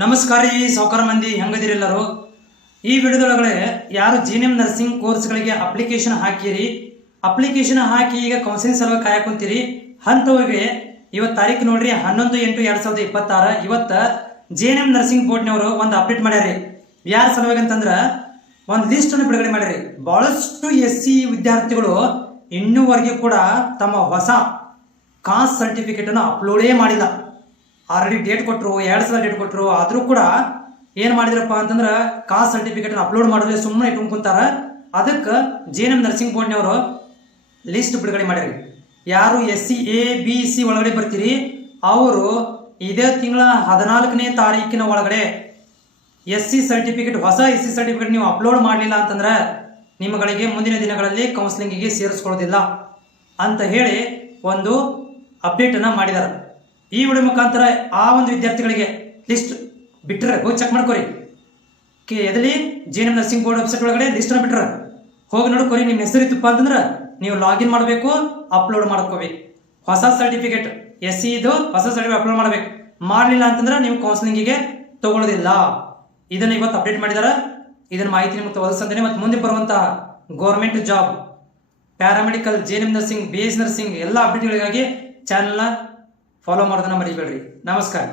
ನಮಸ್ಕಾರ ರೀ ಸಾವುಕಾರ ಮಂದಿ, ಹೆಂಗದಿರಿ ಎಲ್ಲರೂ? ಈ ವಿಡಿಯೋದೊಳಗಡೆ ಯಾರು GNM ನರ್ಸಿಂಗ್ ಕೋರ್ಸ್ಗಳಿಗೆ ಅಪ್ಲಿಕೇಶನ್ ಹಾಕಿರಿ, ಅಪ್ಲಿಕೇಶನ್ ಹಾಕಿ ಈಗ ಕೌನ್ಸಿಲಿಂಗ್ ಸಲುವಾಗಿ ಕಾಯಕೊಂತೀರಿ ಅಂಥವ್ರಿಗೆ ಇವತ್ತು ತಾರೀಕು ನೋಡ್ರಿ 11/8/2026 ಇವತ್ತು GNM ನರ್ಸಿಂಗ್ ಬೋರ್ಡ್ನವರು ಒಂದು ಅಪ್ಡೇಟ್ ಮಾಡ್ಯಾರಿ. ಯಾರ ಸಲುವಾಗಿ ಅಂತಂದ್ರೆ ಒಂದು ಲಿಸ್ಟ್ ಅನ್ನು ಬಿಡುಗಡೆ ಮಾಡ್ಯಾರಿ. ಬಹಳಷ್ಟು SC ವಿದ್ಯಾರ್ಥಿಗಳು ಇನ್ನೂವರೆಗೆ ಕೂಡ ತಮ್ಮ ಹೊಸ ಕಾಸ್ಟ್ ಸರ್ಟಿಫಿಕೇಟ್ ಅನ್ನು ಅಪ್ಲೋಡೇ ಮಾಡಿಲ್ಲ. ಆಲ್ರೆಡಿ ಡೇಟ್ ಕೊಟ್ಟರು, 2 ಸಲ ಡೇಟ್ ಕೊಟ್ಟರು, ಆದರೂ ಕೂಡ ಏನು ಮಾಡಿದ್ರಪ್ಪ ಅಂತಂದ್ರೆ ಕಾಸ್ಟ್ ಸರ್ಟಿಫಿಕೇಟ್ ಅಪ್ಲೋಡ್ ಮಾಡಿದ್ರೆ ಸುಮ್ಮನೆ ಇಟ್ಕೊಂಡು ಕುಂತಾರ. ಅದಕ್ಕೆ GNM ನರ್ಸಿಂಗ್ ಬೋರ್ಡ್ನವರು ಲಿಸ್ಟ್ ಬಿಡುಗಡೆ ಮಾಡ್ಯಾರಿ. ಯಾರು SC A B C ಒಳಗಡೆ ಬರ್ತೀರಿ ಅವರು ಇದೇ ತಿಂಗಳ 14ನೇ ತಾರೀಕಿನ ಒಳಗಡೆ SC ಸರ್ಟಿಫಿಕೇಟ್, ಹೊಸ SC ಸರ್ಟಿಫಿಕೇಟ್ ನೀವು ಅಪ್ಲೋಡ್ ಮಾಡಲಿಲ್ಲ ಅಂತಂದ್ರೆ ನಿಮ್ಮಗಳಿಗೆ ಮುಂದಿನ ದಿನಗಳಲ್ಲಿ ಕೌನ್ಸಿಲಿಂಗಿಗೆ ಸೇರಿಸ್ಕೊಳ್ಳೋದಿಲ್ಲ ಅಂತ ಹೇಳಿ ಒಂದು ಅಪ್ಡೇಟನ್ನು ಮಾಡಿದ್ದಾರೆ. ಈ ವಿಡಿಯೋ ಮುಖಾಂತರ ಆ ಒಂದು ವಿದ್ಯಾರ್ಥಿಗಳಿಗೆ ಲಿಸ್ಟ್ ಬಿಟ್ಟರೆ ಹೋಗಿ ಚೆಕ್ ಮಾಡ್ಕೊರಿ. ಎದಲಿ GNM ನರ್ಸಿಂಗ್ ಬೋರ್ಡ್ ವೆಬ್ಸೈಟ್ ಒಳಗಡೆ ಲಿಸ್ಟನ್ನು ಬಿಟ್ಟರೆ ಹೋಗಿ ನೋಡ್ಕೊರಿ. ನಿಮ್ಮ ಹೆಸರು ಇತ್ತಪ್ಪ ಅಂತಂದ್ರೆ ನೀವು ಲಾಗಿನ್ ಮಾಡಬೇಕು, ಅಪ್ಲೋಡ್ ಮಾಡ್ಕೋಬೇಕು. ಹೊಸ ಸರ್ಟಿಫಿಕೇಟ್ SC ಇದು ಹೊಸ ಸರ್ಟಿಫಿಕೇಟ್ ಅಪ್ಲೋಡ್ ಮಾಡಬೇಕು. ಮಾಡಲಿಲ್ಲ ಅಂತಂದ್ರೆ ನೀವು ಕೌನ್ಸಿಲಿಂಗಿಗೆ ತಗೊಳ್ಳೋದಿಲ್ಲ. ಇದನ್ನು ಇವತ್ತು ಅಪ್ಡೇಟ್ ಮಾಡಿದ್ದಾರೆ. ಇದನ್ನ ಮಾಹಿತಿ ನಿಮಗೆ ಒದಗಿಸ್ತೇನೆ. ಮತ್ತು ಮುಂದೆ ಬರುವಂತಹ government job, paramedical, GNM nursing, BS nursing ಎಲ್ಲ ಅಪ್ಡೇಟ್ಗಳಿಗಾಗಿ ಚಾನಲ್ನ ಫಾಲೋ ಮಾಡೋದನ್ನ ಮರಿಬೇಡ್ರಿ. ನಮಸ್ಕಾರ.